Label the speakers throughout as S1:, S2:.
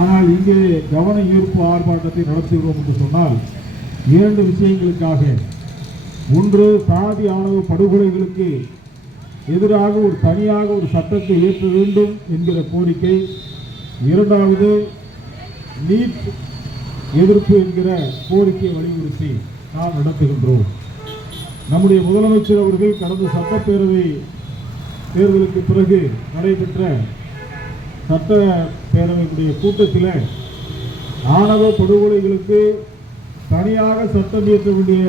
S1: ஆனால் இங்கே கவன ஈர்ப்பு ஆர்ப்பாட்டத்தை நடத்துகிறோம் என்று சொன்னால் இரண்டு விஷயங்களுக்காக. ஒன்று சாதி ஆணவ படுகொலைகளுக்கு எதிராக ஒரு தனியாக ஒரு சட்டத்தை இயற்ற வேண்டும் என்கிற கோரிக்கை. இரண்டாவது நீட் எதிர்ப்பு என்கிற கோரிக்கையை வலியுறுத்தி நாம் நடத்துகின்றோம். நம்முடைய முதலமைச்சர் அவர்கள் கடந்த சட்டப்பேரவை தேர்தலுக்கு பிறகு நடைபெற்ற சட்ட பேரவையினுடைய கூட்டத்தில் ஆணவ படுகொலைகளுக்கு தனியாக சட்டம் இயற்ற வேண்டிய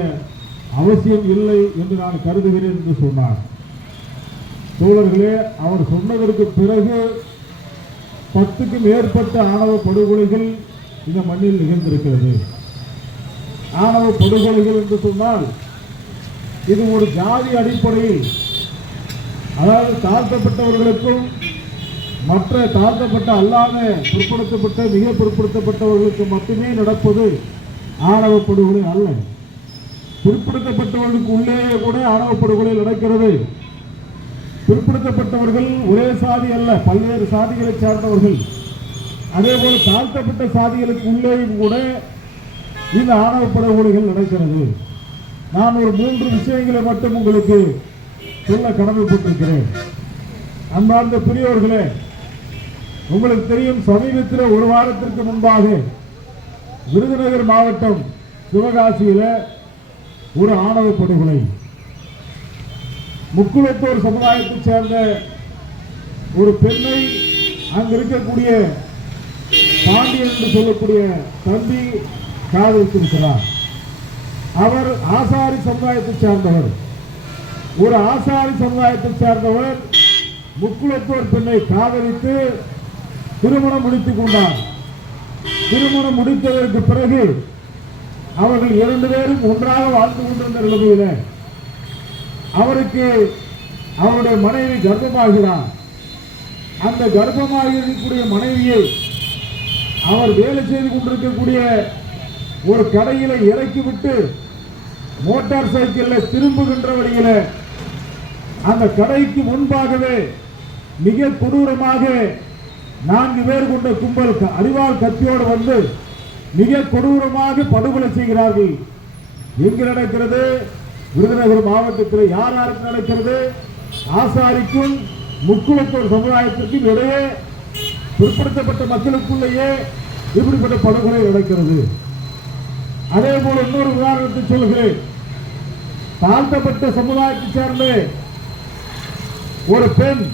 S1: அவசியம் இல்லை என்று நான் கருதுகிறேன் என்று சொன்னார். தோழர்களே அவர் சொன்னதற்கு பிறகு பத்துக்கும் மேற்பட்ட ஆணவ படுகொலைகள் இந்த மண்ணில் நிகழ்ந்திருக்கிறது. ஆணவ படுகொலைகள் என்று சொன்னால் இது ஒரு ஜாதி அடிப்படையில் அதாவது தாழ்த்தப்பட்டவர்களுக்கும் மற்ற தாழ்த்தப்பட்ட அல்லாத பிற்படுத்தப்பட்ட மிக பிற்படுத்தப்பட்டவர்களுக்கு மட்டுமே நடப்பது ஆணவ படுகொலை அல்ல. பிற்படுத்தப்பட்டவர்களுக்கு உள்ளேயே கூட ஆணவ படுகொலை நடக்கிறது. பிற்படுத்தப்பட்டவர்கள் ஒரே சாதி அல்ல பல்வேறு சாதிகளை சார்ந்தவர்கள். அதே போல தாழ்த்தப்பட்ட சாதிகளுக்கு உள்ளேயும் கூட இந்த ஆணவ படுகொலைகள் நடக்கிறது. நான் ஒரு மூன்று விஷயங்களை மட்டும் உங்களுக்கு சொல்ல கடமைப்பட்டிருக்கிறேன். அன்பார்ந்த பெரியவர்களே உங்களுக்கு தெரியும் சமீபத்தில் ஒரு வாரத்திற்கு முன்பாக விருதுநகர் மாவட்டம் சிவகாசியில் ஒரு ஆணவ படுகொலை. முக்குளத்தோர் சமுதாயத்தைச் சேர்ந்த ஒரு பெண்ணை அங்கு இருக்கக்கூடிய பாண்டியன் என்று சொல்லக்கூடிய தம்பி காதலித்திருக்கிறார். அவர் ஆசாரி சமுதாயத்தைச் சேர்ந்தவர். ஒரு ஆசாரி சமுதாயத்தைச் சேர்ந்தவர் முக்குளத்தோர் பெண்ணை காதலித்து திருமணம் முடித்துக் கொண்டார். திருமணம் முடித்ததற்கு பிறகு அவர்கள் இரண்டு பேரும் ஒன்றாக வாழ்ந்து கொண்டிருந்த நிலைமையில அவருக்கு அவருடைய மனைவி கர்ப்பமாகிறார். அந்த கர்ப்பமாக இருக்கக்கூடிய மனைவியை அவர் வேலை செய்து கொண்டிருக்கக்கூடிய ஒரு கடையில இறக்கிவிட்டு மோட்டார் சைக்கிளில் திரும்புகின்ற வழியில அந்த கடைக்கு முன்பாகவே மிக கொடூரமாக நான்கு பேர் கொண்ட கும்பல் க- கத்தியோடு வந்து மிக கொடூரமாக படுகொலை செய்கிறார்கள். எங்கு நடக்கிறது? விருதுநகர் மாவட்டத்தில் யார் யாருக்கு நடக்கிறது? ஆசாரிக்கும் முக்குளத்தோர் சமுதாயத்திற்கும் இடையே பிற்படுத்தப்பட்ட மக்களுக்குள்ளேயே இப்படிப்பட்ட படுகொலை நடக்கிறது. அதே போல இன்னொரு உதாரணத்தை சொல்கிறேன். தாழ்த்தப்பட்ட சமுதாயத்தை சேர்ந்த ஒரு பெண்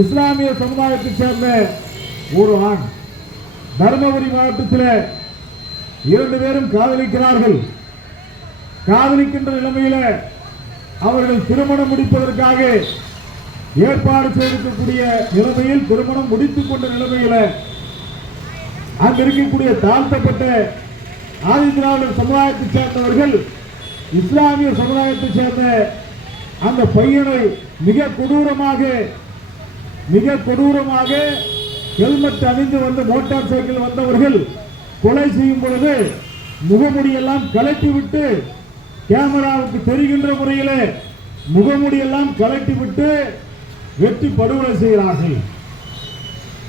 S1: இஸ்லாமிய சமுதாயத்தை சேர்ந்த ஒரு ஆண் தருமபுரி மாவட்டத்தில் இரண்டு பேரும் காதலிக்கிறார்கள். காதலிக்கின்ற நிலைமையில் அவர்கள் திருமணம் முடிப்பதற்காக ஏற்பாடு செய்திருக்கக்கூடிய நிலைமையில் திருமணம் முடித்துக் கொண்ட நிலைமையில் அங்க இருக்கக்கூடிய தாழ்த்தப்பட்ட ஆதிதிராவிடர் சமுதாயத்தைச் சேர்ந்தவர்கள் இஸ்லாமிய சமுதாயத்தைச் சேர்ந்த அந்த பையனை மிக கொடூரமாக மிக கொடூரமாக ஹெல்மெட் அணிந்து வந்து மோட்டார் சைக்கிள் வந்தவர்கள் கொலை செய்யும் பொழுது முகமுடியெல்லாம் கலட்டி விட்டு கேமராவுக்கு தெரிகின்ற முறையில் முகமுடியெல்லாம் கலட்டி விட்டு வெட்டி படுகொலை செய்கிறார்கள்.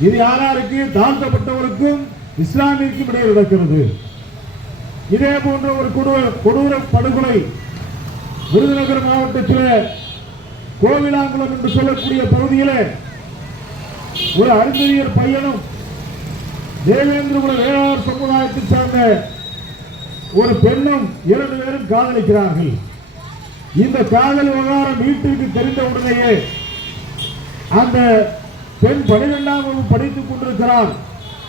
S1: இது யாராருக்கு? தாழ்த்தப்பட்டவருக்கும் இஸ்லாமிற்கும் இடையே நடக்கிறது. இதே போன்ற ஒரு கொடூர கொடூர படுகொலை விருதுநகர் மாவட்டத்தில் கோவிலாங்குளம் என்று சொல்லக்கூடிய பகுதியில் ஒரு அறிஞர் பையனும் தேவேந்திரபுர வேளாண் சமுதாயத்தை சார்ந்த ஒரு பெண்ணும் இரண்டு பேரும் காதலிக்கிறார்கள். இந்த காதல் விவகாரம் வீட்டிற்கு தெரிந்த உடனேயே அந்த பெண் பனிரெண்டாம் வகுப்பு படித்துக் கொண்டிருக்கிறார்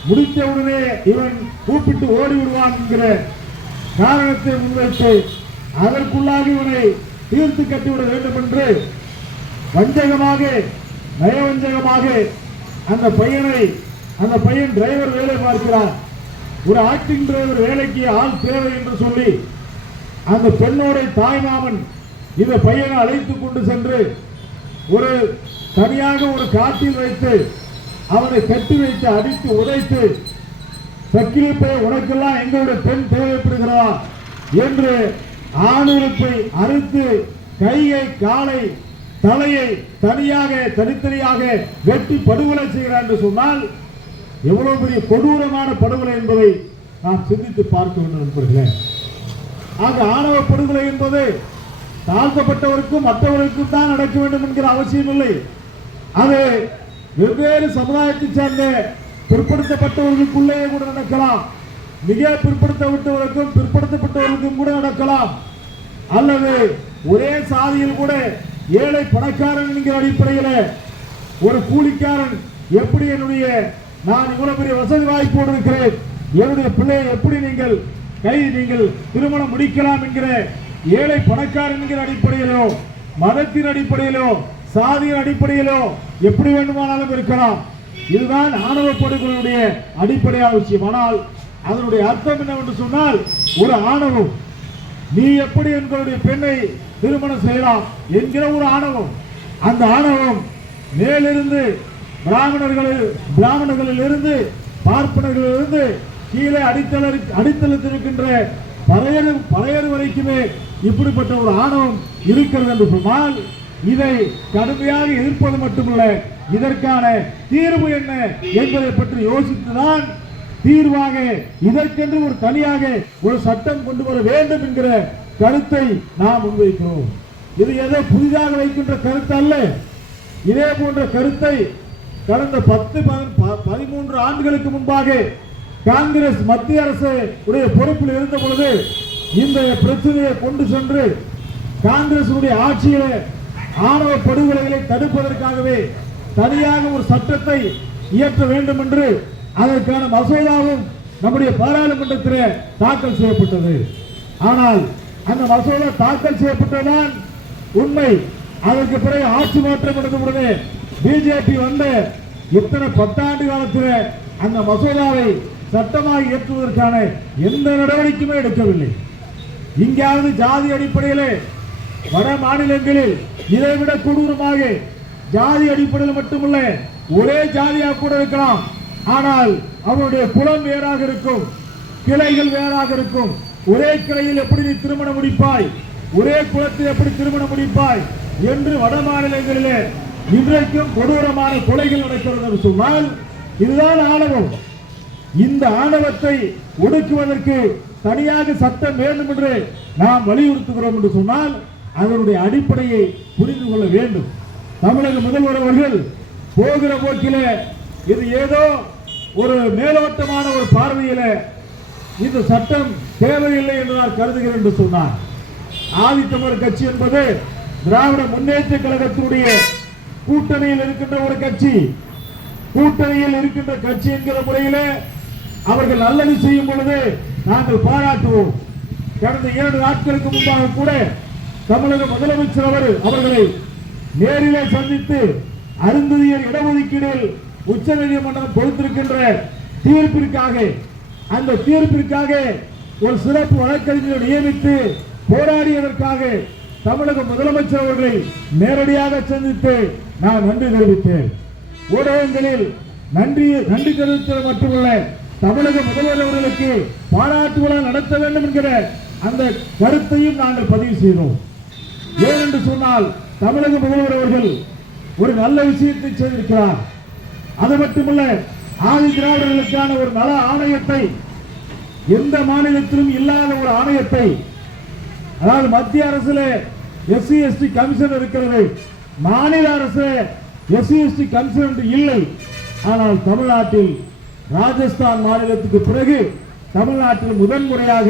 S1: முடித்த உடனே இவன் கூப்பிட்டு ஓடி விடுவான் என்கிற காரணத்தை முன்வைத்து அதற்குள்ளாக இவனை தீர்த்து கட்டிவிட வேண்டும் என்று வஞ்சகமாக நயவஞ்சகமாக அந்த பையனை அந்த பையன் டிரைவர் வேலை பார்க்கிறார் ஒரு ஆக்டிங் டிரைவர் வேலைக்கு ஆள் தேவை என்று சொல்லி அந்த பெண்ணோட தாய்மாமன் இந்த பையனை அழைத்து கொண்டு சென்று ஒரு தனியாக ஒரு காட்டில் வைத்து அவனை கட்டி வைத்து அடித்து உதைத்து சக்கிலிப்பை உனக்கெல்லாம் எங்களுடைய பெண் தேவைப்படுகிறதா? என்று ஆணுறுப்பை அறுத்து கையை காலை தலையை தனியாக தனித்தனியாக வெட்டி படுகொலை செய்கிறார் என்று சொன்னால் எவ்வளவு பெரிய கொடூரமான படுகொலை என்பதை நாம் சிந்தித்து பார்க்க வேண்டும் நண்பர்களே. ஆக ஆணவ படுகொலை என்பது தாழ்த்தப்பட்டவருக்கும் மற்றவருக்கும் தான் நடக்க வேண்டும் என்கிற அவசியம் இல்லை. அது வெவ்வேறு சமுதாயத்தை சேர்ந்த பிற்படுத்தப்பட்டவர்களுக்குள்ளேயே கூட நடக்கலாம். மிக பிற்படுத்தப்பட்டவருக்கும் பிற்படுத்தப்பட்டவர்களுக்கும் கூட நடக்கலாம். அல்லது ஒரே சாதியில் கூட ஏழை பணக்காரன் என்கிற அடிப்படையில் ஒரு கூலிக்காரன் எப்படி என்னுடைய நான் இவ்வளவு பெரிய வசதி வாய்ப்போடு இருக்கிறேன் என்னுடைய பிள்ளையை எப்படி நீங்கள் கை நீங்கள் திருமணம் முடிக்கலாம் என்கிற ஏழை பணக்காரன் என்கிற அடிப்படையிலோ மதத்தின் அடிப்படையிலோ சாதியின் அடிப்படையிலோ எப்படி வேண்டுமானாலும் இருக்கலாம். இதுதான் ஆணவ படுகொலையுடைய அடிப்படையான விஷயம் ஆனால் அதனுடைய அர்த்தம் என்னவென்று சொன்னால் ஒரு ஆணவம். நீ எப்படி எங்களுடைய பெண்ணை திருமணம் செய்யலாம் என்கிற ஒரு ஆணவம். அந்த ஆணவம் மேலிருந்து பிராமணர்களில் பிராமணர்களில் இருந்து கீழே அடித்தள அடித்தளத்திருக்கின்ற இருக்கின்ற பறையறு வரைக்குமே இப்படிப்பட்ட ஒரு ஆணவம் இருக்கிறது என்று சொன்னால் இதை கடுமையாக எதிர்ப்பது மட்டுமல்ல இதற்கான தீர்வு என்ன என்பதை பற்றி யோசித்துதான் தீர்வாக இதற்கென்று ஒரு தனியாக ஒரு சட்டம் கொண்டு வர வேண்டும் என்கிற கருத்தை நாம் முன்வைக்கிறோம். இது ஏதோ புதிதாக வைக்கின்ற கருத்து அல்ல. இதே போன்ற கருத்தை கடந்த பத்து பதி- ப- பதிமூன்று ஆண்டுகளுக்கு முன்பாக காங்கிரஸ் மத்திய அரசு உடைய பொறுப்பில் இருந்த பொழுது இந்த பிரச்சனையை கொண்டு சென்று காங்கிரஸ் ஆட்சியில ஆணவ படுகொலைகளை தடுப்பதற்காகவே தனியாக ஒரு சட்டத்தை இயற்ற வேண்டும் என்று அதற்கான மசோதாவும் நம்முடைய பாராளுமன்றத்தில் தாக்கல் செய்யப்பட்டது. ஆனால் அந்த மசோதா தாக்கல் செய்யப்பட்டதான் உண்மை. அதற்கு பிறகு ஆட்சி மாற்றம் நடந்த உடனே பிஜேபி வந்து இத்தனை பத்தாண்டு காலத்தில் அந்த மசோதாவை சட்டமாக இயற்றுவதற்கான எந்த நடவடிக்கையுமே எடுக்கவில்லை. இங்காவது ஜாதி அடிப்படையில் வட மாநிலங்களில் இதைவிட கொடூரமாக ஜாதி அடிப்படையில் மட்டுமல்ல ஒரே ஜாதியாக கூட இருக்கலாம். ஆனால் அவருடைய குலம் வேறாக இருக்கும் கிளைகள் வேறாக இருக்கும். ஒரே கிளையில் எப்படி நீ திருமணம் முடிப்பாய்? ஒரே குளத்தில் எப்படி திருமணம் முடிப்பாய்? என்று வட மாநிலங்களிலே இன்றைக்கும் கொடூரமான கொலைகள் நடக்கிறது என்று சொன்னால் இதுதான் ஆணவம். இந்த ஆணவத்தை ஒடுக்குவதற்கு தனியாக சட்டம் வேண்டும் என்று நாம் வலியுறுத்துகிறோம் என்று சொன்னால் அதனுடைய அடிப்படையை புரிந்து கொள்ள வேண்டும். தமிழக முதல்வர் அவர்கள் போகிற போக்கிலே இது ஏதோ ஒரு மேலோட்டமான ஒரு பார்வையில இந்த சட்டம் தேவையில்லை என்று நான் கருதுகிறேன் என்று சொன்னார். ஆதித்தமர் கட்சி என்பது திராவிட முன்னேற்ற கழகத்தினுடைய கூட்டணியில் இருக்கின்ற ஒரு கட்சி. கூட்டணியில் இருக்கின்ற கட்சி என்கிற முறையிலே அவர்கள் நல்லது செய்யும் பொழுது நாங்கள் பாராட்டுவோம். கடந்த ஏழு நாட்களுக்கு முன்பாக கூட தமிழக முதலமைச்சர் அவர் அவர்களை நேரிலே சந்தித்து அருந்ததியர் இடஒதுக்கீடில் உச்ச நீதிமன்றம் கொடுத்திருக்கின்ற தீர்ப்பிற்காக அந்த தீர்ப்பிற்காக ஒரு சிறப்பு வழக்கறிஞரை நியமித்து போராடியதற்காக தமிழக முதலமைச்சர் அவர்களை நேரடியாக சந்தித்து நான் நன்றி தெரிவித்தேன். ஊடகங்களில் நன்றி நன்றி தெரிவித்தது மட்டுமல்ல தமிழக முதல்வர் அவர்களுக்கு பாராட்டு விழா நடத்த வேண்டும் என்கிற அந்த கருத்தையும் நாங்கள் பதிவு செய்தோம். ஏனென்று சொன்னால் தமிழக முதல்வர் அவர்கள் ஒரு நல்ல விஷயத்தை செய்திருக்கிறார். அது மட்டுமல்ல ஆதி திராவிடர்களுக்கான ஒரு நல ஆணையத்தை எந்த மாநிலத்திலும் இல்லாத ஒரு ஆணையத்தை அதாவது மத்திய அரசுல எஸ்சி எஸ்டி கமிஷன் இருக்கிறது. மாநில அரசு எஸ்சி எஸ்டி கமிஷன் என்று இல்லை. ஆனால் தமிழ்நாட்டில் ராஜஸ்தான் மாநிலத்துக்கு பிறகு தமிழ்நாட்டில் முதன்முறையாக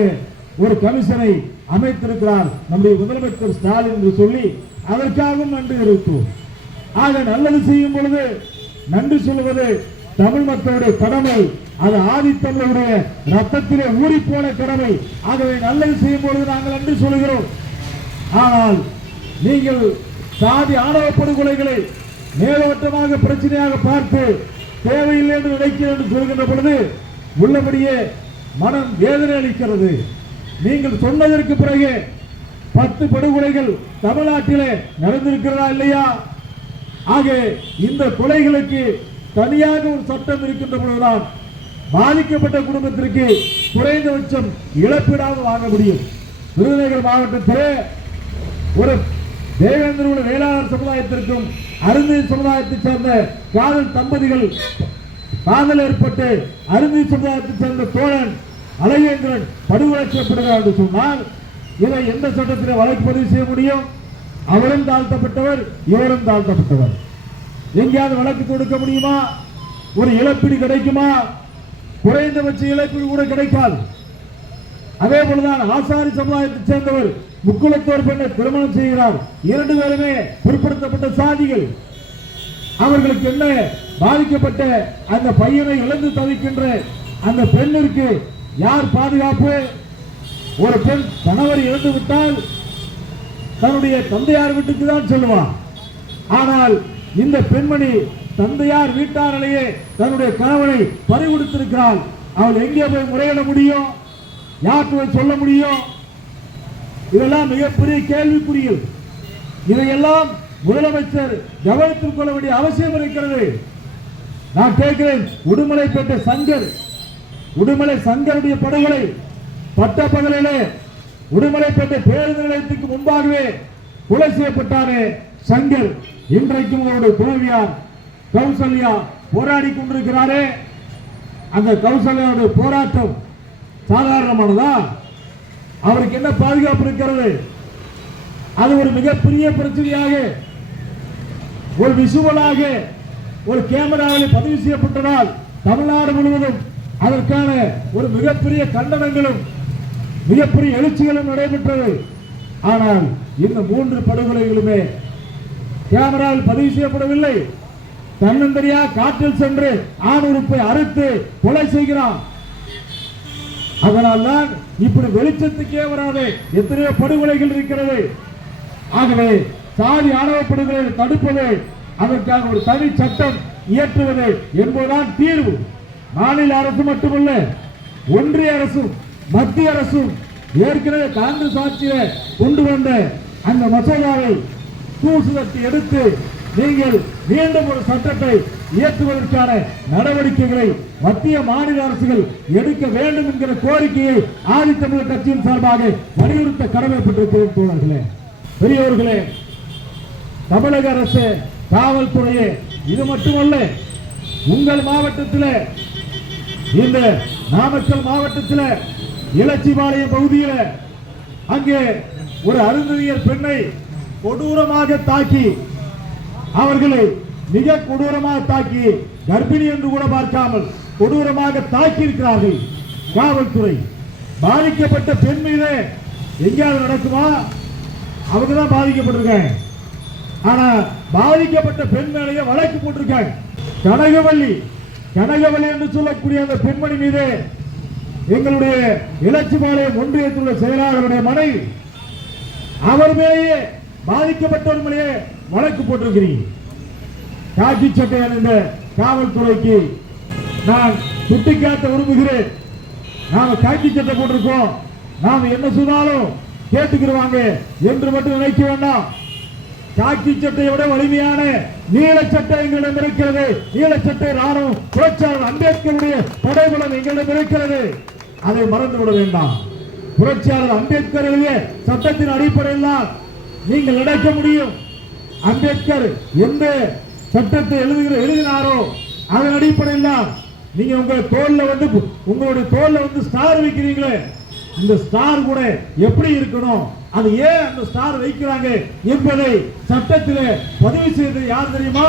S1: ஒரு கமிஷனை அமைத்திருக்கிறார் நம்முடைய முதலமைச்சர் ஸ்டாலின் என்று சொல்லி அதற்காகவும் நன்றி தெரிவித்தோம் ஆக நல்லது செய்யும் பொழுது நன்றி சொல்வது தமிழ் மக்களுடைய கடமை. அது ஆதித்தமிழருடைய ரத்தத்திலே ஊறி போன கடமை. ஆகவே நல்லது செய்யும் பொழுது நாங்கள் என்று சொல்கிறோம் ஆனால் நீங்கள் சாதி ஆணவ படுகொலைகளை மேலோட்டமாக பிரச்சனையாக பார்த்து தேவையில்லை என்று நினைக்கிறேன் என்று சொல்கின்ற பொழுது உள்ளபடியே மனம் வேதனை அளிக்கிறது. நீங்கள் சொன்னதற்கு பிறகு பத்து படுகொலைகள் தமிழ்நாட்டிலே நடந்திருக்கிறதா இல்லையா? ஆக இந்த கொலைகளுக்கு தனியாக ஒரு சட்டம் இருக்கின்ற பொழுதுதான் பாதிக்கப்பட்ட குடும்பத்திற்கு குறைந்தபட்சம் இழப்பீடாக வாங்க முடியும். விருதுநகர் மாவட்டத்தில் ஒரு தேவேந்திர வேளாளர் சமுதாயத்திற்கும் அருந்தி சமுதாயத்தைச் சேர்ந்த காதல் தம்பதிகள் காதல் ஏற்பட்டு அருந்தி சமுதாயத்தைச் சேர்ந்த தோழன் அழகேந்திரன் படுகொலை செய்யப்படுகிறார் என்று சொன்னால் இதை எந்த சட்டத்தில் வழக்கு பதிவு செய்ய முடியும்? அவரும் தாழ்த்தப்பட்டவர் இவரும் தாழ்த்தப்பட்டவர். எங்கேயாவது வழக்கு கொடுக்க முடியுமா? ஒரு இழப்பீடு கிடைக்குமா? குறைந்தபட்ச இழப்பீடு கூட கிடைக்காது அதே போலதான் ஆசாரி சமுதாயத்தைச் சேர்ந்தவர் முக்குளத்தோர் பெண்ணை திருமணம் செய்கிறார். இரண்டு பேருமே பிற்படுத்தப்பட்ட சாதிகள். அவர்களுக்கு என்ன பாதிக்கப்பட்ட அந்த பையனை இழந்து தவிக்கின்ற அந்த பெண்ணிற்கு யார் பாதுகாப்பு? ஒரு பெண் கணவர் இழந்து விட்டால் தன்னுடைய தந்தையார் வீட்டுக்கு தான் சொல்லுவான். ஆனால் இந்த பெண்மணி தந்தையார் வீட்டாரிலேயே தன்னுடைய கணவனை பறிகொடுத்திருக்கிறாள். அவள் எங்கே போய் முறையிட முடியும்? யாருக்கு போய் சொல்ல முடியும்? இதெல்லாம் மிகப்பெரிய கேள்விக்குறிகள். இதையெல்லாம் முதலமைச்சர் கவனித்துக் கொள்ள வேண்டிய அவசியம் இருக்கிறது. நான் கேட்கிறேன் உடுமலை பெற்ற சங்கர் உடுமலை சங்கருடைய படுகொலை பட்ட பகலிலே உடுமலை பெற்ற பேருந்து நிலையத்துக்கு முன்பாகவே கொலை செய்யப்பட்டாரே சங்கர். இன்றைக்கும் அவருடைய துணைவியார் கௌசல்யா போராடி கொண்டிருக்கிறாரே. அந்த கௌசல்யாவுடைய போராட்டம் சாதாரணமானதா? அவருக்கு என்ன பாதுகாப்பு இருக்கிறது? அது ஒரு மிகப்பெரிய பிரச்சனையாக ஒரு விஷுவலாக ஒரு கேமராவில் பதிவு செய்யப்பட்டதால் தமிழ்நாடு முழுவதும் அதற்கான ஒரு மிகப்பெரிய கண்டனங்களும் மிகப்பெரிய எழுச்சிகளும் நடைபெற்றது. ஆனால் இந்த மூன்று படுகொலைகளுமே கேமராவில் பதிவு செய்யப்படவில்லை. தன்னந்தரியா காற்றில் சென்று ஆண் உறுப்பை அறுத்து கொலை செய்கிறான். அதனால்தான் இப்படி வெளிச்சத்துக்கே வராது. எத்தனையோ படுகொலைகள் இருக்கிறது. ஆகவே சாதி ஆணவ படுகொலை தடுப்பது அதற்காக ஒரு தனி சட்டம் இயற்றுவது என்பதுதான் தீர்வு. மாநில அரசு மட்டுமல்ல ஒன்றிய அரசும் மத்திய அரசும் ஏற்கனவே காங்கிரஸ் ஆட்சியை கொண்டு வந்த அந்த மசோதாவை தூசு தட்டி எடுத்து நீங்கள் மீண்டும் ஒரு சட்டத்தை இயற்றுவதற்கான நடவடிக்கைகளை மத்திய மாநில அரசுகள் எடுக்க வேண்டும் என்கிற கோரிக்கையை ஆதித்தமிழர் கட்சியின் சார்பாக வலியுறுத்த கடமைப்பட்டிருக்கிறேன் தோழர்களே. பெரியவர்களே தமிழக அரசு காவல்துறையே இது மட்டுமல்ல உங்கள் மாவட்டத்தில் இந்த நாமக்கல் மாவட்டத்தில் இலச்சிபாளையம் பகுதியில் அங்கே ஒரு அருந்ததியர் பெண்ணை கொடூரமாக தாக்கி அவர்களை மிக கொடூரமாக தாக்கி கர்ப்பிணி என்று கூட பார்க்காமல் கொடூரமாக தாக்கி இருக்கிறார்கள் காவல்துறை. பாதிக்கப்பட்ட பெண் மீது எங்கேயாவது நடக்குமா? அவங்க தான் பாதிக்கப்பட்டிருக்காங்க. ஆனா பாதிக்கப்பட்ட பெண் மேலேயே வழக்கு போட்டிருக்காங்க. கனகவள்ளி கனகவள்ளி என்று சொல்லக்கூடிய அந்த பெண்மணி மீது எங்களுடைய இலட்சிபாளையம் ஒன்றியத்தில் உள்ள செயலாளருடைய மனைவி அவர் மேலேயே பாதிக்கப்பட்டவர் மேலேயே வழக்கு போட்டிருக்கிறீங்க. காக்கி சட்டை அணிந்த காவல்துறைக்கு நான் சுட்டிக்காட்ட விரும்புகிறேன். நாம காக்கி சட்டை போட்டிருக்கோம். நாம என்ன சொன்னாலும் கேட்டுக்கிடுவாங்க என்று மட்டும் நினைக்க வேண்டாம். காக்கி சட்டையை விட வலிமையான நீல சட்டை எங்களிடம் இருக்கிறது. நீல சட்டை ராணுவம் புரட்சியாளர் அம்பேத்கருடைய படைபலம் எங்களிடம் இருக்கிறது. அதை மறந்து விட வேண்டாம். புரட்சியாளர் அம்பேத்கர் எழுதிய சட்டத்தின் அடிப்படையில் தான் நீங்கள் நடக்க முடியும். அம்பேத்கர் எந்த சட்டத்தை எழுதுகிற எழுதினாரோ அதன் அடிப்படையில் தான் நீங்க உங்க தோல்ல வந்து உங்களுடைய தோல்ல வந்து ஸ்டார் வைக்கிறீங்களே இந்த ஸ்டார் கூட எப்படி இருக்கணும் அது ஏன் அந்த ஸ்டார் வைக்கிறாங்க என்பதை சட்டத்தில் பதிவு செய்தது யார் தெரியுமா?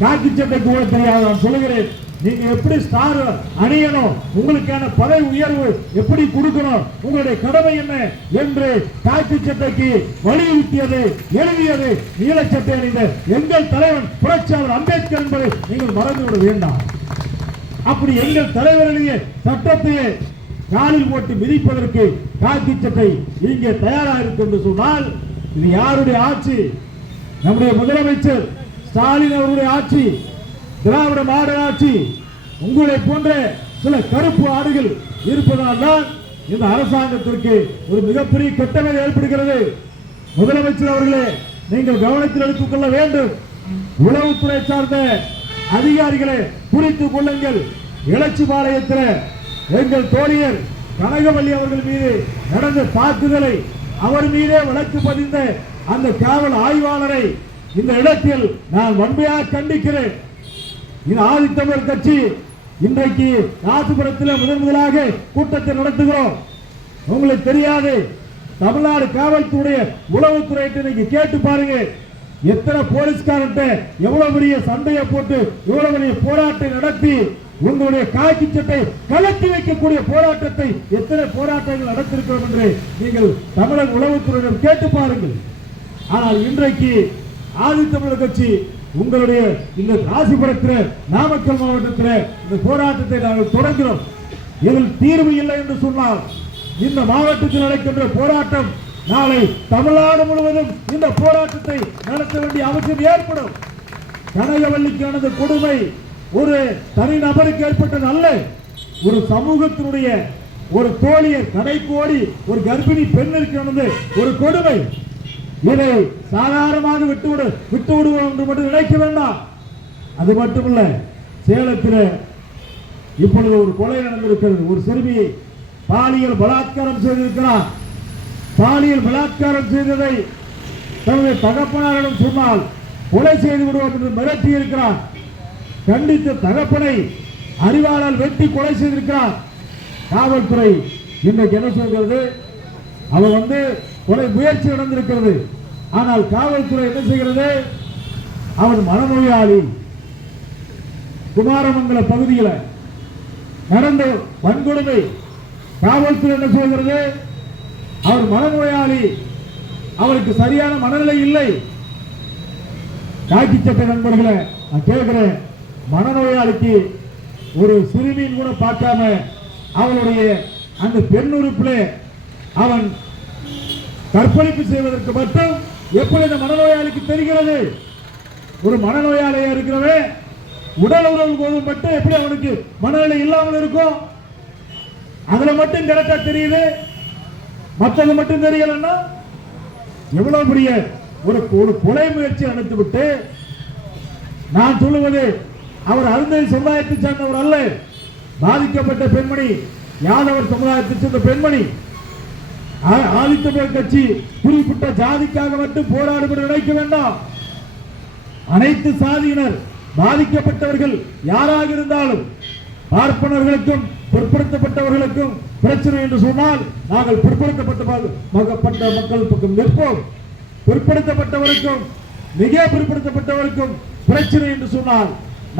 S1: காக்கி சட்டை கூட தெரியாது நான் சொல்லுகிறேன். நீங்க எப்படி ஸ்டார் அணியணும்? உங்களுக்கான பதவி உயர்வு எப்படி கொடுக்கணும்? உங்களுடைய கடமை என்ன? என்று காட்சி சட்டைக்கு வலியுறுத்தியது எழுதியது நீல சட்டை அணிந்த எங்கள் தலைவன் புரட்சியாளர் அம்பேத்கர் என்பதை நீங்கள் மறந்துவிட வேண்டாம். அப்படி எங்கள் தலைவர் எழுதிய சட்டத்தையே காலில் போட்டு மிதிப்பதற்கு காக்கி சட்டை இங்கே தயாராக இருக்கு என்று சொன்னால் இது யாருடைய ஆட்சி? நம்முடைய முதலமைச்சர் ஸ்டாலின் அவருடைய ஆட்சி. திராவிட மாநகராட்சி உங்களை போன்ற சில கருப்பு ஆடுகள் இருப்பதால் தான் இந்த அரசாங்கத்திற்கு ஒரு மிகப்பெரிய கெட்டவை ஏற்படுகிறது. முதலமைச்சர் அவர்களே நீங்கள் கவனத்தில் எடுத்துக் கொள்ள வேண்டும். உளவுத்துறை சார்ந்த அதிகாரிகளை குறித்து கொள்ளுங்கள். இளச்சிபாளையத்தில் எங்கள் தோழியர் கனகவல்லி அவர்கள் மீது நடந்த தாக்குதலை அவர் மீதே வழக்கு பதிந்த அந்த காவல் ஆய்வாளரை இந்த இடத்தில் நான் வன்மையாக கண்டிக்கிறேன். இது ஆதித்தமிழர் கட்சி. இன்றைக்கு ராசிபுரத்தில் முதன் முதலாக கூட்டத்தை நடத்துகிறோம். உங்களுக்கு தெரியாது தமிழ்நாடு காவல்துறை உளவுத்துறை இன்னைக்கு கேட்டு பாருங்க. எத்தனை போலீஸ்காரன்ட்ட எவ்வளவு பெரிய சண்டையை போட்டு எவ்வளவு பெரிய போராட்டம் நடத்தி உங்களுடைய காக்கி சட்டை கலத்தி வைக்கக்கூடிய போராட்டத்தை எத்தனை போராட்டங்கள் நடத்திருக்கிறோம் என்று நீங்கள் தமிழக உளவுத்துறையிடம் கேட்டு பாருங்கள். ஆனால் இன்றைக்கு ஆதித்தமிழர் கட்சி உங்களுடைய இந்த ராசிபுரத்தில் நாமக்கல் மாவட்டத்தில் இந்த போராட்டத்தை நாங்கள் தொடங்கிறோம் இதில் தீர்வு இல்லை என்று சொன்னால் இந்த மாவட்டத்தில் நடக்கின்ற போராட்டம் நாளை தமிழ்நாடு முழுவதும் இந்த போராட்டத்தை நடத்த வேண்டிய அவசியம் ஏற்படும். கனகவல்லிக்கு நடந்த கொடுமை ஒரு தனி நபருக்கு ஏற்பட்டது அல்ல. ஒரு சமூகத்தினுடைய ஒரு தோழியர் கடைக்கு ஓடி ஒரு கர்ப்பிணி பெண்ணிற்கு நடந்த ஒரு கொடுமை. இதை சாதாரணமாக விட்டுவிடு விட்டு விடுவோம் என்று மட்டும் நினைக்க வேண்டாம். அது மட்டுமல்ல சேலத்தில் இப்பொழுது ஒரு கொலை நடந்திருக்கிறது. ஒரு சிறுமியை பாலியல் பலாத்காரம் செய்திருக்கிறார். பாலியல் பலாத்காரம் செய்ததை தன்னுடைய தகப்பனாரிடம் சொன்னால் கொலை செய்து விடுவோம் என்று மிரட்டி இருக்கிறார் கண்டித்த தகப்பனை அறிவாளால் வெட்டி கொலை செய்திருக்கிறார். காவல்துறை இன்றைக்கு என்ன சொல்கிறது? அவர் வந்து கொலை முயற்சி நடந்திருக்கிறது. ஆனால் காவல்துறை என்ன செய்கிறது? அவர் மனநோயாளி குமாரமங்கல பகுதியில் நடந்த வன்கொடுமை காவல்துறை என்ன செய்கிறது அவர் மனநோயாளி அவருக்கு சரியான மனநிலை இல்லை. காக்கி சட்ட நண்பர்களை நான் கேட்கிறேன். மனநோயாளிக்கு ஒரு சிறுமியின் கூட பார்க்காம அவளுடைய அந்த பெண் உறுப்பிலே அவன் கற்பழிப்பு செய்வதற்கு மட்டும் எப்படி இந்த மனநோயாளிக்கு தெரிகிறது? ஒரு மனநோயாளியா இருக்கிறவன் உடல் உறவு போது மட்டும் எப்படி அவனுக்கு மனநிலை இல்லாமல் இருக்கும்? அதுல மட்டும் கரெக்டா தெரியுது. மற்றது மட்டும் தெரியலன்னா எவ்வளவு பெரிய ஒரு ஒரு கொலை முயற்சி நடத்தி விட்டு நான் சொல்லுவது அவர் அருந்ததி சமுதாயத்தை சேர்ந்தவர் அல்ல. பாதிக்கப்பட்ட பெண்மணி யாதவர் சமுதாயத்தை சேர்ந்த பெண்மணி ஆதித்தமிழர் கட்சி குறிப்பிட்ட ஜாதிக்காக மட்டும் போராடும் நினைக்க வேண்டாம். அனைத்து சாதியினர் பாதிக்கப்பட்டவர்கள் யாராக இருந்தாலும் பார்ப்பனர்களுக்கும் பிற்படுத்தப்பட்டவர்களுக்கும் பிரச்சனை என்று சொன்னால் நாங்கள் பிற்படுத்தப்பட்ட மக்கள் பக்கம் நிற்போம். பிற்படுத்தப்பட்டவருக்கும் மிக பிற்படுத்தப்பட்டவருக்கும் பிரச்சனை என்று சொன்னால்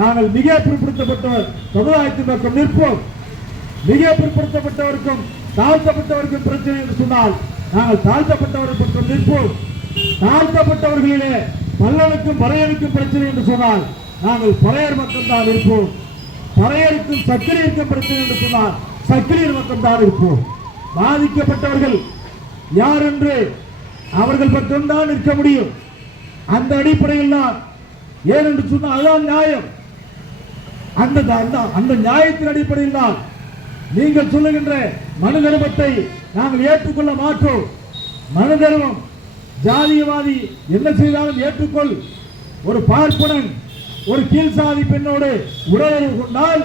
S1: நாங்கள் மிக பிற்படுத்தப்பட்டவர் சமுதாயத்தின் பக்கம் நிற்போம். மிக பிற்படுத்தப்பட்டவருக்கும் தாழ்த்தப்பட்டவருக்கு பிரச்சனை என்று சொன்னால் நாங்கள் தாழ்த்தப்பட்டவர்கள் பக்கம் நிற்போம். தாழ்த்தப்பட்டவர்களிலே பல்லனுக்கும் பறையனுக்கும் பிரச்சனை என்று சொன்னால் நாங்கள் பறையர் பக்கம் இருப்போம் பறையருக்கும் சக்கிலியருக்கும் பிரச்சனை என்று சொன்னால் சக்கிலியர் பக்கம் இருப்போம் பாதிக்கப்பட்டவர்கள் யார் என்று அவர்கள் பக்கம் நிற்க முடியும். அந்த அடிப்படையில் தான் ஏனென்று சொன்னால் அதுதான் நியாயம். அந்த அந்த அந்த நியாயத்தின் அடிப்படையில் தான் நீங்கள் சொல்லுகின்ற மனு தர்மத்தை நாங்கள் ஏற்றுக்கொள்ள மாட்டோம். மனு தர்மம் ஜாதியவாதி என்ன செய்தாலும் ஏற்றுக்கொள். ஒரு பார்ப்பனன் ஒரு கீழ் சாதி பெண்ணோடு உறவு கொண்டால்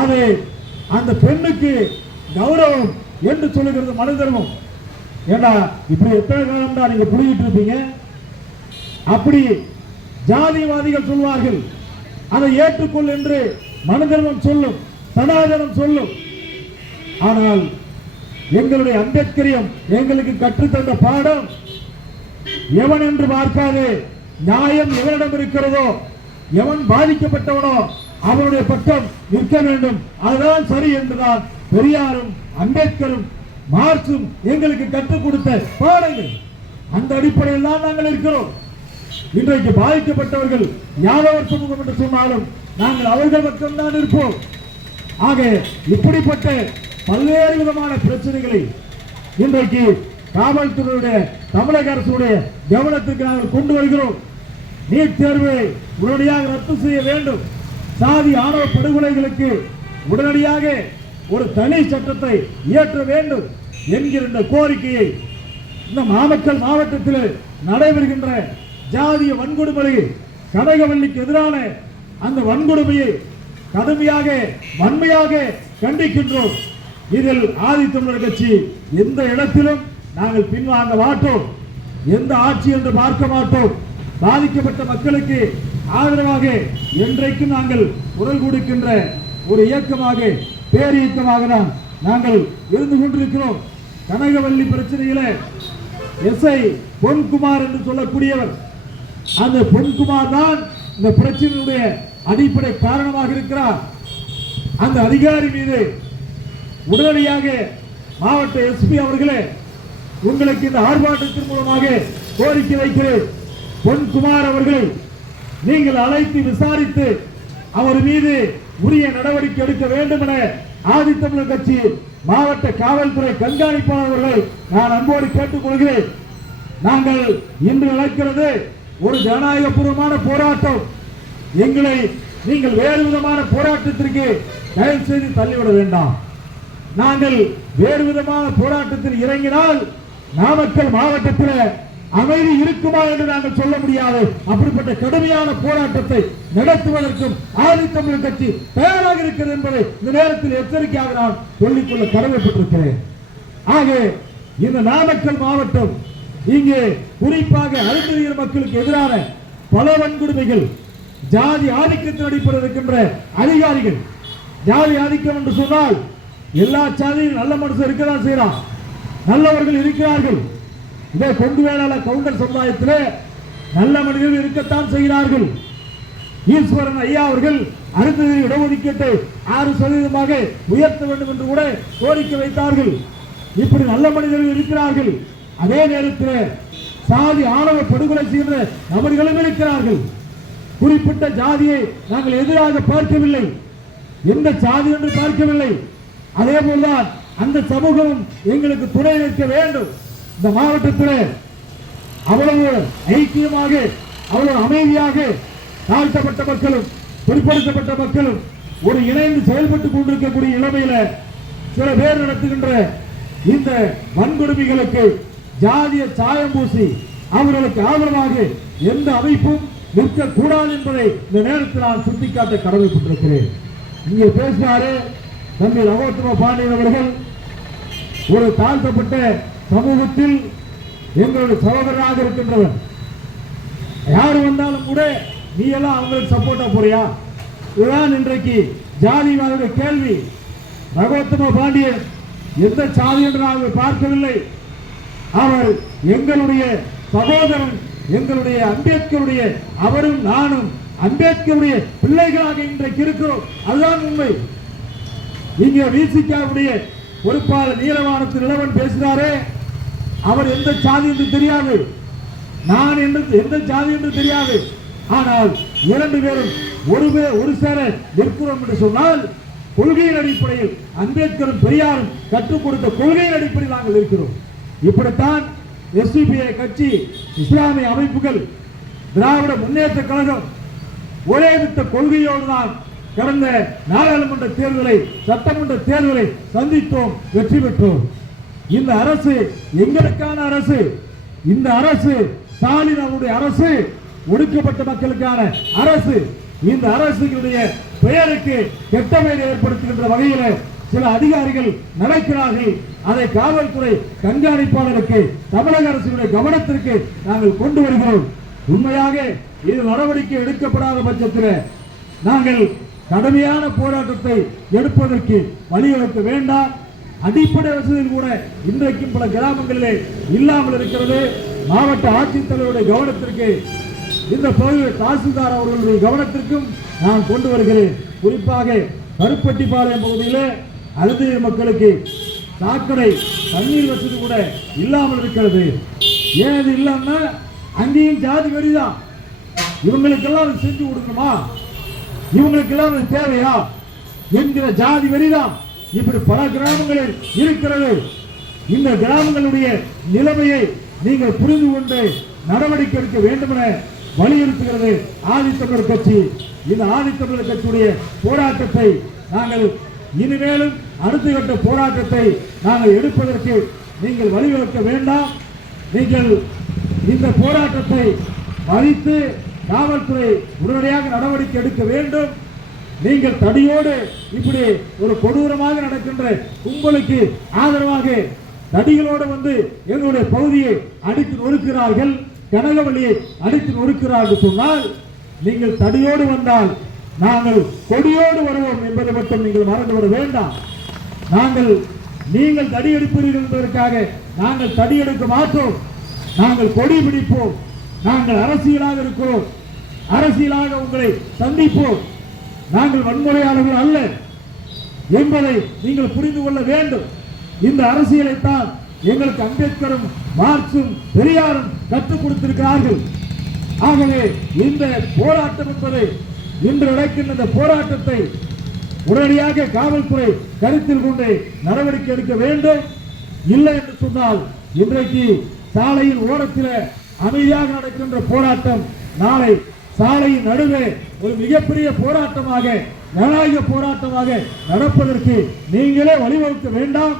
S1: அது அந்த பெண்ணுக்கு கௌரவம் என்று சொல்லுகிறது மனு தர்மம் ஏண்டா இப்படி எத்தனை காலம் தான் நீங்க புரிஞ்சிட்டு இருப்பீங்க அப்படி ஜாதிவாதிகள் சொல்வார்கள். அதை ஏற்றுக்கொள் என்று மனு தர்மம் சொல்லும் சனாதனம் சொல்லும். ஆனால் எங்களுடைய அம்பேத்கரியம் எங்களுக்கு கற்றுத்தந்த பாடம் எவன் என்று பார்க்காது நியாயம் எவனிடம் இருக்கிறதோ எவன் பாதிக்கப்பட்டவனோ அவனுடைய பக்கம் நிற்க வேண்டும். அதுதான் சரி என்றுதான் பெரியாரும் அம்பேத்கரும் மார்க்சும் எங்களுக்கு கற்றுக் கொடுத்த பாடங்கள். அந்த அடிப்படையில் தான் நாங்கள் இருக்கிறோம். இன்றைக்கு பாதிக்கப்பட்டவர்கள் யாதவர் சமூகம் என்று சொன்னாலும் நாங்கள் அவர்கள் பக்கம்தான் இருப்போம். ஆக இப்படிப்பட்ட பல்வேறு விதமான பிரச்சனைகளை இன்றைக்கு காவல்துறையுடைய தமிழக அரசுடைய கவனத்துக்கு நாங்கள் கொண்டு வருகிறோம். நீட் தேர்வை உடனடியாக ரத்து செய்ய வேண்டும். சாதி ஆணவ படுகொலைகளுக்கு உடனடியாக ஒரு தனி சட்டத்தை இயற்ற வேண்டும் என்கிற இந்த கோரிக்கையை இந்த நாமக்கல் மாவட்டத்தில் நடைபெறுகின்ற ஜாதிய வன்கொடுமை கனகவல்லிக்கு எதிரான அந்த வன்கொடுமையை கடுமையாக வன்மையாக கண்டிக்கின்றோம். இதில் ஆதித்தமிழர் கட்சி எந்த இடத்திலும் நாங்கள் பின்வாங்க மாட்டோம். எந்த ஆட்சி என்று பார்க்க மாட்டோம். பாதிக்கப்பட்ட மக்களுக்கு ஆதரவாக என்றைக்கும் நாங்கள் குரல் கொடுக்கின்ற ஒரு இயக்கமாக பேரியக்கமாக தான் நாங்கள் இருந்து கொண்டிருக்கிறோம். கனகவல்லி பிரச்சனையிலே எஸ்ஐ பொன்குமார் என்று சொல்லக்கூடியவர். அந்த பொன்குமார் தான் இந்த பிரச்சனையுடைய அடிப்படை காரணமாக இருக்கிறார். அந்த அதிகாரி மீது உடனடியாக மாவட்ட எஸ்பி அவர்களே உங்களுக்கு இந்த ஆர்ப்பாட்டத்தின் மூலமாக கோரிக்கை வைக்கிறேன். பொன்குமார் அவர்கள் நீங்கள் அழைத்து விசாரித்து அவர் மீது உரிய நடவடிக்கை எடுக்க வேண்டும் என ஆதித்தமிழர் கட்சி மாவட்ட காவல்துறை கண்காணிப்பாளர் நான் அன்போடு கேட்டுக்கொள்கிறேன். நாங்கள் இன்று நடக்கிறது ஒரு ஜனநாயகபூர்வமான போராட்டம். எங்களை நீங்கள் வேறு விதமான போராட்டத்திற்கு தயவு செய்து தள்ளிவிட வேண்டாம். நாங்கள் வேறு விதமான போராட்டத்தில் இறங்கினால் நாமக்கல் மாவட்டத்தில் அமைதி இருக்குமா என்று நாங்கள் சொல்ல முடியாது. அப்படிப்பட்ட கடுமையான போராட்டத்தை நடத்துவதற்கும் ஆதித்தமிழர் கட்சி தயாராக இருக்கிறது என்பதை இந்த நேரத்தில் எச்சரிக்கையாக நான் சொல்லிக்கொள்ள கடமைப்பட்டிருக்கிறேன். ஆக இந்த நாமக்கல் மாவட்டம் இங்கே குறிப்பாக அருந்ததியர் மக்களுக்கு எதிரான பல வன்கொடுமைகள் ஜாதி ஆதிக்கத்தின் அடிப்படையில் இருக்கின்ற அதிகாரிகள் ஜாதி ஆதிக்கம் என்று சொன்னால் எல்லா சாதியும் நல்ல மனுஷன் இருக்க தான் செய்கிறான் நல்லவர்கள் இருக்கிறார்கள். இதே கொண்டு வேளாள கவுண்டர் சமுதாயத்தில் நல்ல மனிதர்கள் இருக்கத்தான் செய்கிறார்கள். ஈஸ்வரன் ஐயா அவர்கள் அருந்ததி இடஒதுக்கீட்டை ஆறு சதவீதமாக உயர்த்த வேண்டும் என்று கூட கோரிக்கை வைத்தார்கள். இப்படி நல்ல மனிதர்கள் இருக்கிறார்கள். அதே நேரத்தில் சாதி ஆணவ படுகொலை செய்கிற நபர்களும் இருக்கிறார்கள். குறிப்பிட்ட ஜாதியை நாங்கள் எதிராக பார்க்கவில்லை. எந்த சாதி என்று பார்க்கவில்லை. அதே போல்தான் அந்த சமூகம் எங்களுக்கு துணை நிற்க வேண்டும். இந்த மாவட்டத்தில் அவ்வளவு ஐக்கியமாக அவ்வளவு அமைதியாக தாழ்த்தப்பட்ட மக்களும் பிற்படுத்தப்பட்ட மக்களும் ஒரு இணைந்து செயல்பட்டுக் கொண்டிருக்கக்கூடிய நிலைமையில சில பேர் நடத்துகின்ற இந்த வன்கொடுமைகளுக்கு ஜாதிய சாயம் பூசி அவர்களுக்கு ஆதரவாக எந்த அமைப்பும் நிற்கக்கூடாது என்பதை இந்த நேரத்தில் நான் சுட்டிக்காட்ட கடமைப்பட்டிருக்கிறேன். இங்கே பேசினாரு தம்பி ரகோத்தம பாண்டியன் அவர்கள் ஒரு தாழ்த்தப்பட்ட சமூகத்தில் எங்களுடைய சகோதரராக இருக்கின்றவர். யார் வந்தாலும் கூட நீ எல்லாம் அவங்களுக்கு சப்போர்ட்டா போறியா? இதுதான் இன்றைக்கு ஜாதிவாத கேள்வி. ரகோத்தம பாண்டியன் எந்த சாதி என்று நாங்கள் பார்க்கவில்லை. அவர் எங்களுடைய சகோதரன் எங்களுடைய அம்பேத்கருடைய அவரும் நானும் அம்பேத்கருடைய பிள்ளைகளாக இன்றைக்கு இருக்கிறோம். அதுதான் உண்மை. இங்க வீசிக்காவுடைய பொறுப்பாளர் நீலவானத்து நிலவன் பேசினாரே அவர் எந்த சாதி என்று தெரியாது. நான் என்று எந்த சாதி என்று தெரியாது. ஆனால் இரண்டு பேரும் ஒரு பேர் ஒரு சேர நிற்கிறோம் என்று சொன்னால் கொள்கையின் அடிப்படையில் அம்பேத்கரும் பெரியாரும் கற்றுக் கொடுத்த கொள்கையின் அடிப்படையில் நாங்கள் இருக்கிறோம் இப்படித்தான் எஸ்டிபிஐ கட்சி இஸ்லாமிய அமைப்புகள் திராவிட முன்னேற்ற கழகம் ஒரே வித்த கொள்கையோடு தான் கடந்த நாடாளுமன்ற தேர்தலை சட்டமன்ற தேர்தலை சந்தித்தோம் வெற்றி பெற்றோம். இந்த அரசு எங்களுக்கான அரசு. இந்த அரசு ஸ்டாலின் அவருடைய அரசு ஒடுக்கப்பட்ட மக்களுக்கான அரசு. இந்த அரசுடைய பெயருக்கு கெட்ட பெயர் ஏற்படுத்துகின்ற வகையில் சில அதிகாரிகள் நடக்கிறார்கள். அதை காவல்துறை கண்காணிப்பாளருக்கு தமிழக அரசுடைய கவனத்திற்கு நாங்கள் கொண்டு வருகிறோம். உண்மையாக இது நடவடிக்கை எடுக்கப்படாத பட்சத்தில் நாங்கள் கடுமையான போராட்டத்தை எடுப்பதற்கு வழிவகுக்க வேண்டாம். அடிப்படை வசதிகள் கூட இன்றைக்கும் பல கிராமங்களிலே இல்லாமல் இருக்கிறது. மாவட்ட ஆட்சித்தலைவருடைய கவனத்திற்கு இந்த பகுதியில் தாசில்தார் அவர்களுடைய கவனத்திற்கும் நான் கொண்டு வருகிறேன். குறிப்பாக கருப்பட்டிப்பாளையம் பகுதியில் அழுதிய மக்களுக்கு சாக்கடை தண்ணீர் வசதி கூட இல்லாமல் இருக்கிறது. ஏன் அது இல்லாமல் அங்கேயும் ஜாதி வெறிதான். இவங்களுக்கெல்லாம் அது செஞ்சு கொடுக்கணுமா? இவங்களுக்கெல்லாம் அது தேவையா என்கிற ஜாதி வெறிதான் இப்படி பல கிராமங்களில் இருக்கிறது. இந்த கிராமங்களுடைய நிலைமையை நீங்கள் புரிந்து கொண்டு நடவடிக்கை எடுக்க வேண்டும் என வலியுறுத்துகிறது ஆதித்தமிழர் கட்சி. இந்த ஆதித்தமிழர் கட்சியுடைய போராட்டத்தை நாங்கள் இனிமேலும் அடுத்த கட்ட போராட்டத்தை நாங்கள் எடுப்பதற்கு நீங்கள் வழிவகுக்க வேண்டாம். நீங்கள் இந்த போராட்டத்தை மதித்து காவல்துறை உடனடியாக நடவடிக்கை எடுக்க வேண்டும். நீங்கள் தடியோடு இப்படி ஒரு கொடூரமாக நடக்கின்ற கும்பலுக்கு ஆதரவாக தடிகளோடு வந்து எங்களுடைய பகுதியை அடித்து நொறுக்கிறார்கள் கனகவழியை அடித்து நொறுக்கிறார்கள் சொன்னால் நீங்கள் தடியோடு வந்தால் நாங்கள் கொடியோடு வருவோம் என்பதை மட்டும் நீங்கள் மறந்துவிட வேண்டாம். நாங்கள் நீங்கள் தடி எடுப்பீர்கள் என்பதற்காக நாங்கள் தடி எடுக்க மாட்டோம். நாங்கள் கொடி பிடிப்போம். நாங்கள் அரசியலாக இருக்கிறோம். அரசியலாக உங்களை சந்திப்போம். நாங்கள் வன்முறையாளர்கள் அல்ல என்பதை நீங்கள் புரிந்து கொள்ள வேண்டும். இந்த அரசியலைத்தான் எங்களுக்கு அம்பேத்கரும் மார்க்சும் பெரியாரும் கற்றுக் கொடுத்திருக்கிறார்கள். ஆகவே இந்த போராட்டம் என்பது இன்று நடக்கின்ற இந்த போராட்டத்தை உடனடியாக காவல்துறை கருத்தில் கொண்டு நடவடிக்கை எடுக்க வேண்டும். இல்லை என்று சொன்னால் இன்றைக்கு சாலையின் ஓரத்தில் அமைதியாக நடக்கின்ற போராட்டம் நாளை சாலையின் நடுவே ஒரு மிகப்பெரிய போராட்டமாக ஜனநாயக போராட்டமாக நடப்பதற்கு நீங்களே வழிவகுக்க வேண்டாம்.